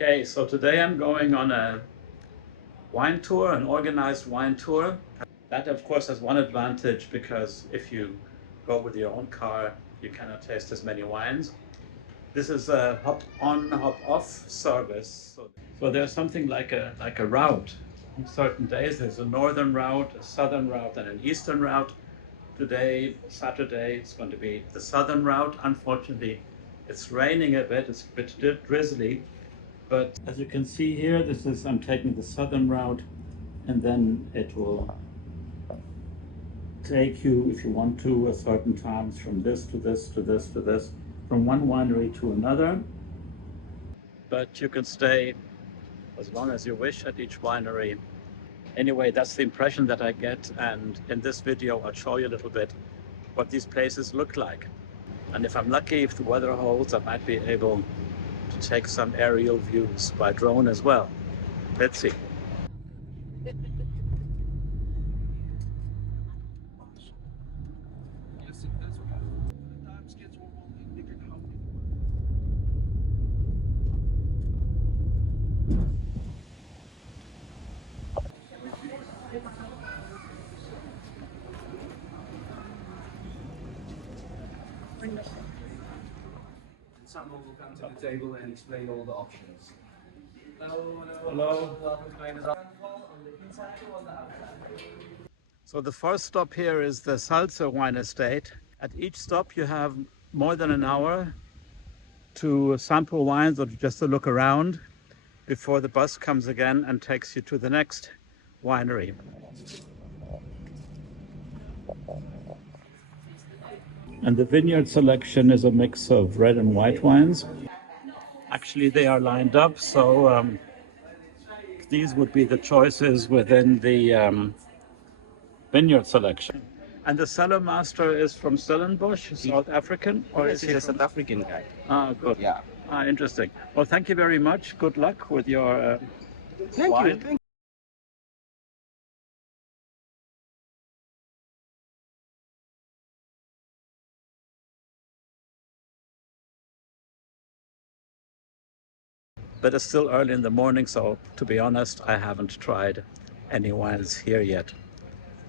Okay, so today I'm going on a wine tour, an organized wine tour. That of course has one advantage, because if you go with your own car, you cannot taste as many wines. This is a hop on, hop off service. So there's something like a route. On certain days there's a northern route, a southern route, and an eastern route. Today, Saturday, it's going to be the southern route. Unfortunately, it's raining a bit, it's a bit drizzly. But as you can see here, I'm taking the southern route, and then it will take you, if you want to, at certain times from this to this to this to this, from one winery to another. But you can stay as long as you wish at each winery. Anyway, that's the impression that I get, and in this video I'll show you a little bit what these places look like. And if I'm lucky, if the weather holds, I might be able to take some aerial views by drone as well. Let's see. Someone will come to the table and explain all the options. Hello. So the first stop here is the Zalze Wine Estate. At each stop you have more than an hour to sample wines or just to look around before the bus comes again and takes you to the next winery. And the vineyard selection is a mix of red and white wines. Actually, they are lined up, so these would be the choices within the vineyard selection. And the cellar master is from Stellenbosch, South African? Or is he a South African guy? Ah, good. Yeah. Ah, interesting. Well, thank you very much. Good luck with your wine. Thank you. But it's still early in the morning, so to be honest, I haven't tried any wines here yet.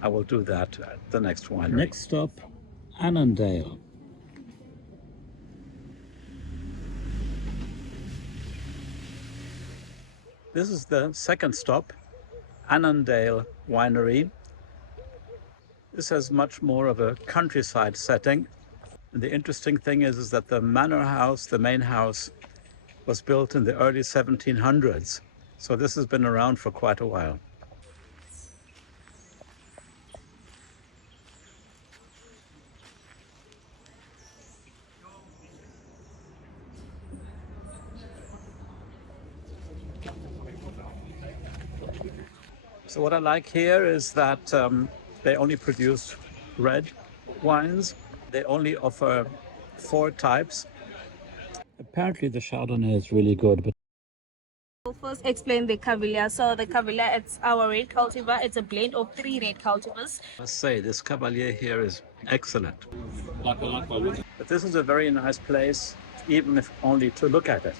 I will do that at the next winery. Next stop, Annandale. This is the second stop, Annandale Winery. This has much more of a countryside setting. And the interesting thing is that the manor house, the main house, was built in the early 1700s. So this has been around for quite a while. So what I like here is that they only produce red wines. They only offer 4 types. Apparently the Chardonnay is really good. But We'll first explain the Cavalli. So the Cavalli, it's our red cultivar. It's a blend of 3 red cultivars. I must say, this Cavalli here is excellent. But this is a very nice place, even if only to look at it.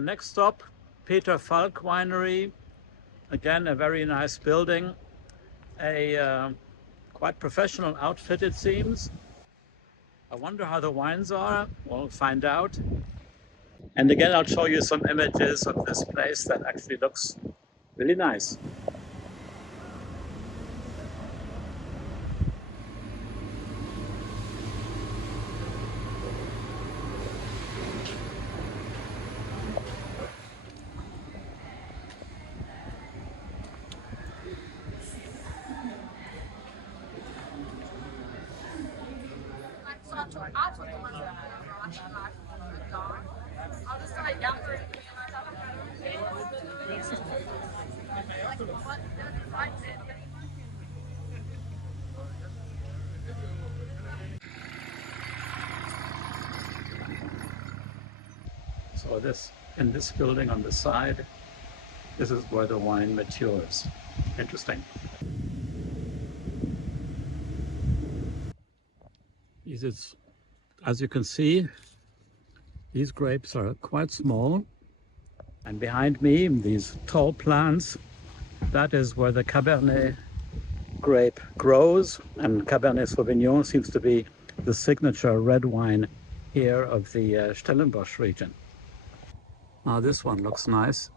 Next stop, Peter Falke Winery. Again, a very nice building. A quite professional outfit, it seems. I wonder how the wines are. We'll find out. And again, I'll show you some images of this place that actually looks really nice. So in this building on the side, this is where the wine matures. Interesting. As you can see, these grapes are quite small. And behind me, these tall plants, that is where the Cabernet grape grows. And Cabernet Sauvignon seems to be the signature red wine here of the Stellenbosch region. Now this one looks nice.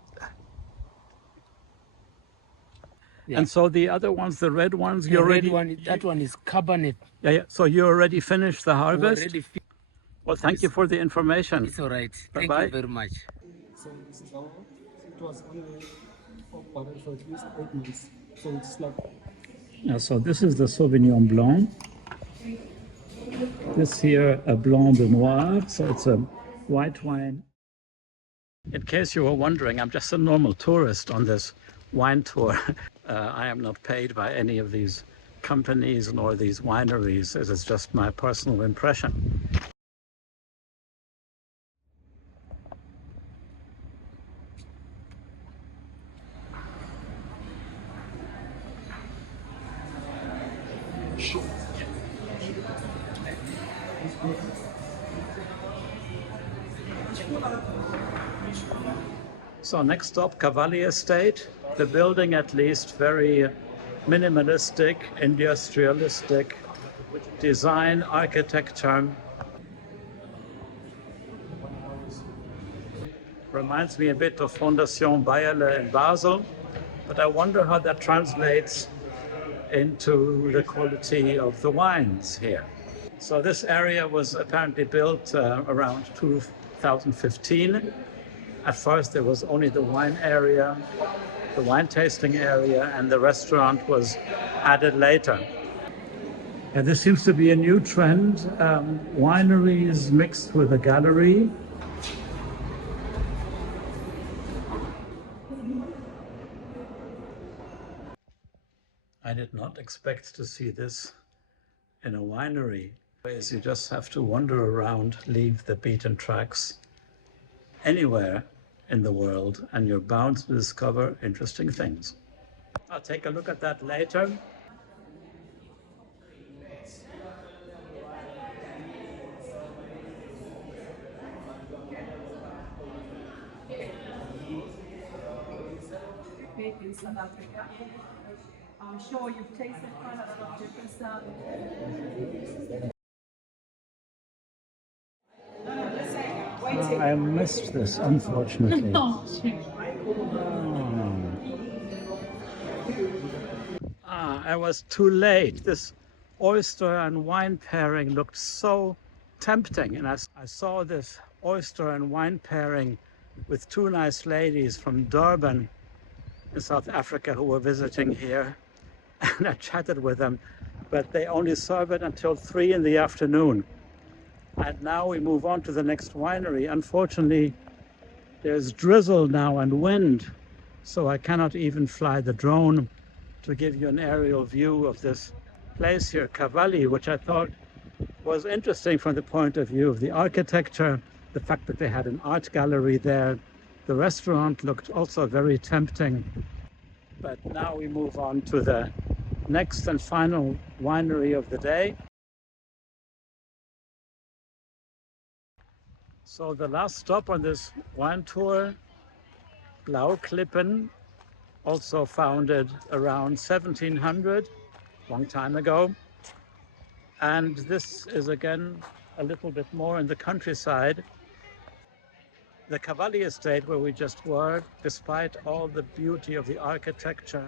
Yeah. And so the other ones, the red ones, The red one, that one is Cabernet. Yeah. So you already finished the harvest? Already Well, thank you for the information. It's all right. Thank Bye-bye. you very much. So this is our, it was only operated for at least 8 months. So it's like. Yeah, so this is the Sauvignon Blanc. This here, a Blanc de Noir, so it's a white wine. In case you were wondering, I'm just a normal tourist on this wine tour. I am not paid by any of these companies nor these wineries. It is just my personal impression. So next stop, Cavalli Estate. The building, at least, very minimalistic, industrialistic design, architecture. Reminds me a bit of Fondation Bayerle in Basel, but I wonder how that translates into the quality of the wines here. So this area was apparently built around 2015. At first there was only the wine area, the wine tasting area, and the restaurant was added later. And this seems to be a new trend, wineries mixed with a gallery. I did not expect to see this in a winery. You just have to wander around, leave the beaten tracks anywhere in the world, and you're bound to discover interesting things. I'll take a look at that later. In South Africa. I'm sure you've tasted quite a lot of different stuff. I missed this, unfortunately. I was too late. This oyster and wine pairing looked so tempting, and I saw this oyster and wine pairing with two nice ladies from Durban in South Africa who were visiting here, and I chatted with them, but they only serve it until 3 in the afternoon. And now we move on to the next winery. Unfortunately, there's drizzle now and wind, so I cannot even fly the drone to give you an aerial view of this place here, Cavalli, which I thought was interesting from the point of view of the architecture, the fact that they had an art gallery there. The restaurant looked also very tempting. But now we move on to the next and final winery of the day. So the last stop on this wine tour, Blaauwklippen, also founded around 1700, long time ago. And this is again a little bit more in the countryside. The Cavalli Estate, where we just were, despite all the beauty of the architecture,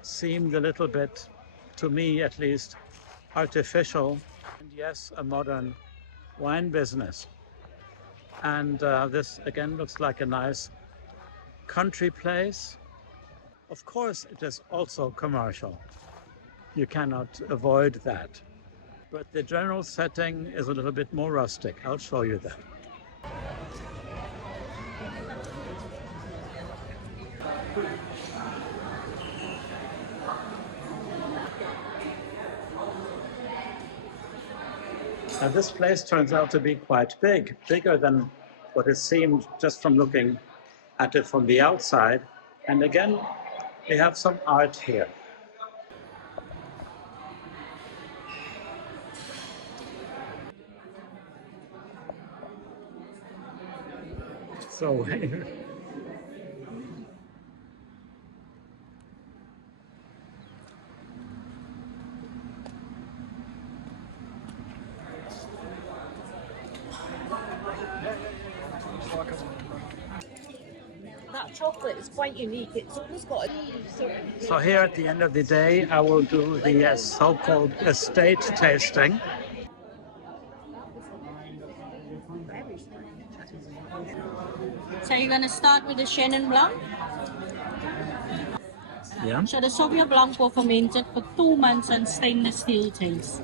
seemed a little bit, to me at least, artificial. And yes, a modern wine business. And this again looks like a nice country place. Of course, it is also commercial. You cannot avoid that. But the general setting is a little bit more rustic. I'll show you that. Now this place turns out to be quite big, bigger than what it seemed just from looking at it from the outside. And again, we have some art here. So That chocolate is quite unique. It's almost got a... So here at the end of the day, I will do the so-called estate tasting. So you're going to start with the Chenin Blanc. Yeah. So the Sauvignon Blanc was fermented for 2 months on stainless steel tanks.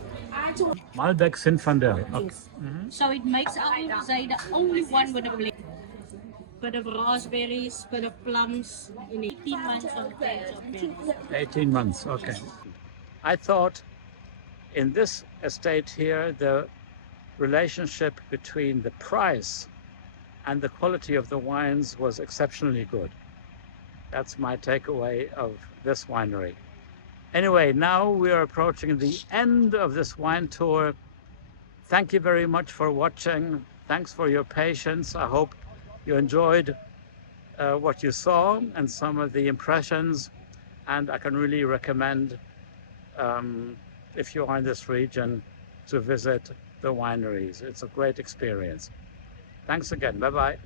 Malbec Zinfandel. Okay. Yes. So it makes our rosé the only one with a blend. Bit of raspberries, bit of plums in 18 months of tanks. 18 months, okay. I thought in this estate here, the relationship between the price and the quality of the wines was exceptionally good. That's my takeaway of this winery. Anyway, now we are approaching the end of this wine tour. Thank you very much for watching. Thanks for your patience. I hope you enjoyed what you saw and some of the impressions. And I can really recommend, if you are in this region, to visit the wineries. It's a great experience. Thanks again. Bye-bye.